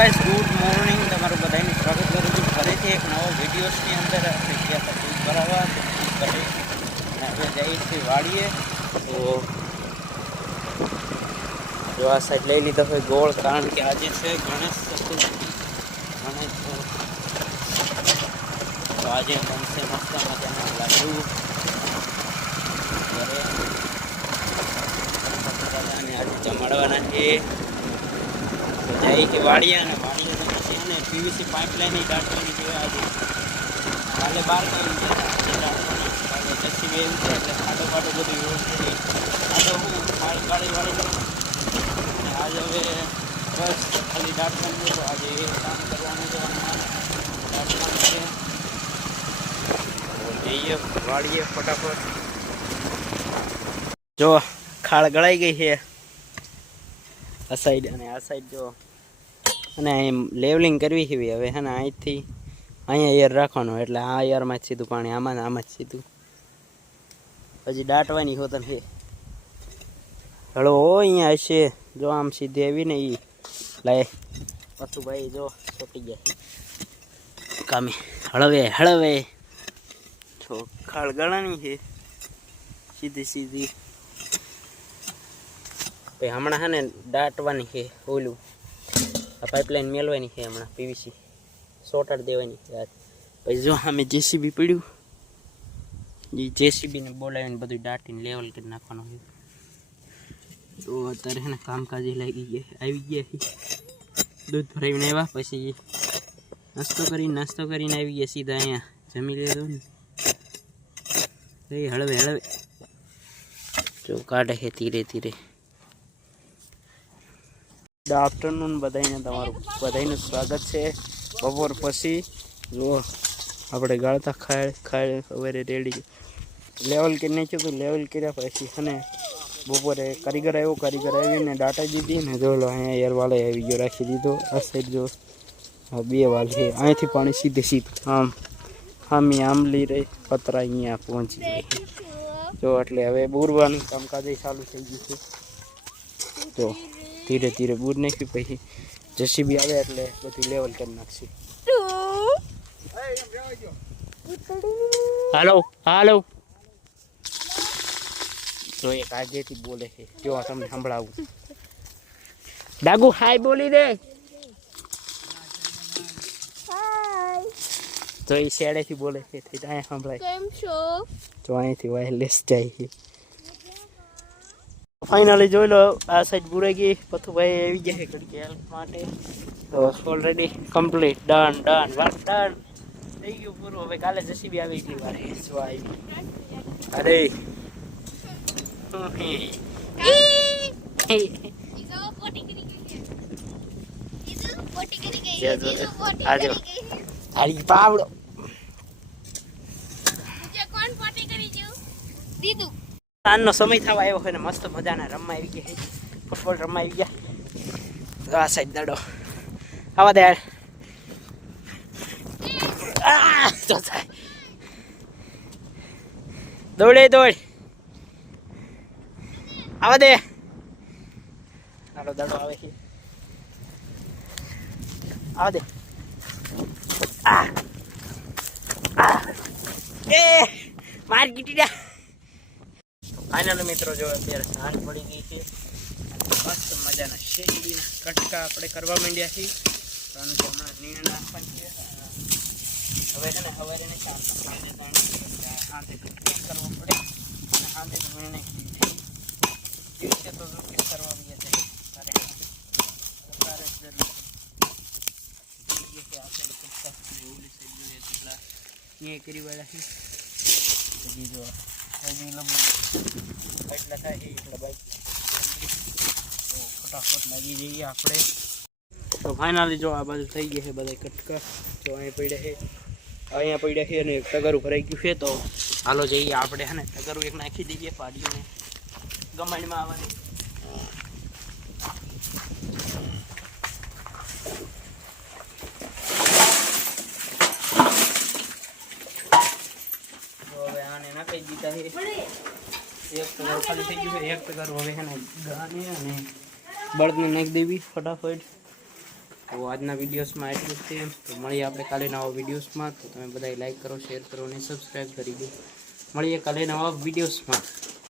Guys good morning તમારું બધાનું સ્વાગત કરું છું ફરીથી એક નવો વિડીયોની અંદર આપણે ગયા હતા દૂધ ભરાવવા અને આપણે જઈએ છીએ વાડીએ તો જો આ સાઈડ લઈ લીધો હોય ગોળ કારણ કે આજે છે ગણેશ ચતુર્થી તો આજે બનશે મસ્ત મજાના લાડુ અને આજે જમાડવાના છે જાય કે વાડીએ અને વાડીએ પછી એને પીવીસી પાઇપલાઇન કાઢવાની છે આજે કાલે બહાર કાઢી ગયા પછી એવું છે એટલે ખાડો ખાડો બધું વ્યવસ્થિત ખાડો હું મારી ગાડી વાળી અને આજે હવે બસ ખાલી દાંતવાનું છે તો આજે એ કામ કરવાનું છે દાંતવાનું છે જઈએ વાડીએ ફટાફટ જો ખાડ ગળાઈ ગઈ છે આ સાઈડ અને આ સાઈડ જો અને અહીં લેવલિંગ કરવી છે હવે હે ને અહીંથી અહીંયા એર રાખવાનો એટલે આ એરમાં જ સીધું પાણી આમાં જ સીધું પછી દાટવાની હોતન છે હળો અહીંયા હશે જો આમ સીધી આવી ને એ લાય પાછું ભાઈ જો છોટી ગયા કામે હળવે હળવે જો ખાળ ગળાની છે સીધી સીધી પછી હમણાં હે ને દાટવાની છે ઓલું આ પાઇપલાઇન મેળવાની છે હમણાં પીવીસી સોટાડ દેવાની છે પછી જો અમે જેસીબી પડ્યું એ જેસીબીને બોલાવીને બધું દાટીને લેવલ કરી નાખવાનું છે તો અત્યારે હે ને કામકાજે લાગી ગયા આવી ગયા દૂધ ભરાવીને આવ્યા પછી નાસ્તો કરીને આવી ગયા સીધા અહીંયા જમી લીધો ને એ હળવે હળવે જો કાઢે છે ધીરે ધીરે ગુડ આફ્ટરનૂન બધાને બધાનું સ્વાગત છે બપોર પછી જો આપણે ગાળતા ખાય સવારે રેડી લેવલ કરી નાખ્યું હતું લેવલ કર્યા પછી અને બપોરે કારીગર આવીને દાટા દીધી ને જો અહીંયા એરવાલે આવી ગયો રાખી દીધો આ સાઈડ જો બે વાલ છે અહીંથી પાણી સીધે આમી આંબલી રહી પતરા અહીંયા પહોંચી જાય જો એટલે હવે બુરવાનું કામકાજ ચાલુ થઈ ગયું છે તો ધીરે ધીરે બૂર નાખ્યું પછી જેસીબી આવે એટલે બધું લેવલ કરી નાખશે હાલો તો એક આજેથી બોલે છે જો તમને સંભળાવું ડાગુ હાય બોલી દે તો એ શેડેથી બોલે છે અહીંયા સંભળાય કેમ છો તો અહીંથી વાયરલેસ જાય છે ફાઇનલી જોઈ લો આ સાઈડ પૂરાઈ ગઈ પથુભાઈ આવી ગયા ઘડી હેલ્પ માટે તો already complete done work done થઈ ગયું પૂરું હવે કાલે જેસીબી આવી ગઈ વારે શું આવી અરે આજો પાવડો સાંજનો સમય થવા આવ્યો હોય ને મસ્ત મજાના રમવા આવી ગયા ફૂટબોલ રમવા આવી ગયા આ સાઈડ દડો આવા દે તો થાય દોડ આવા દે હાલો દડો આવે છે આવા દે એ માર ગીટી ફાઇનલ મિત્રો જો અત્યારે સાંજ પડી ગઈ છે મસ્ત મજાના શેરડીના કટકા આપણે કરવા માંડ્યા છીએ કારણ કે હમણાં નીણ નાખવાની છે હવે છે ને સવારે ને હાથે કટકી કરવો પડે અને હાથે નીણ નાખી દિવસે તો રૂપિયા કરવા માંડ્યા છે તારે જરૂર કરી વાળા છે હજી જો એટલા થાય એટલા બાઈક તો ફટાફટ લાગી જઈએ આપણે તો ફાઇનલી જો આ બાજુ થઈ ગયા છે બધા કટકા તો અહીંયા પડ્યા છે અને તગારું ભરાઈ ગયું છે તો હાલો જઈએ આપણે હે ને તગારું એક નાખી દઈએ પાડીને ગમાણીમાં આવવાની હવે આને નાખી દીધા છે એક તગારું ખાલી થઈ ગયું છે એક તગારું હવે છે ને ગાને અને બળદને નાખી દેવી ફટાફટ તો આજના વિડીયોઝમાં એટલું જ છે. તો મળીએ આપણે કાલે નવા વિડીયોઝમાં. તો તમે બધા લાઈક કરો, શેર કરો અને સબસ્ક્રાઈબ કરી દો. મળીએ કાલે નવા વિડીયોઝમાં.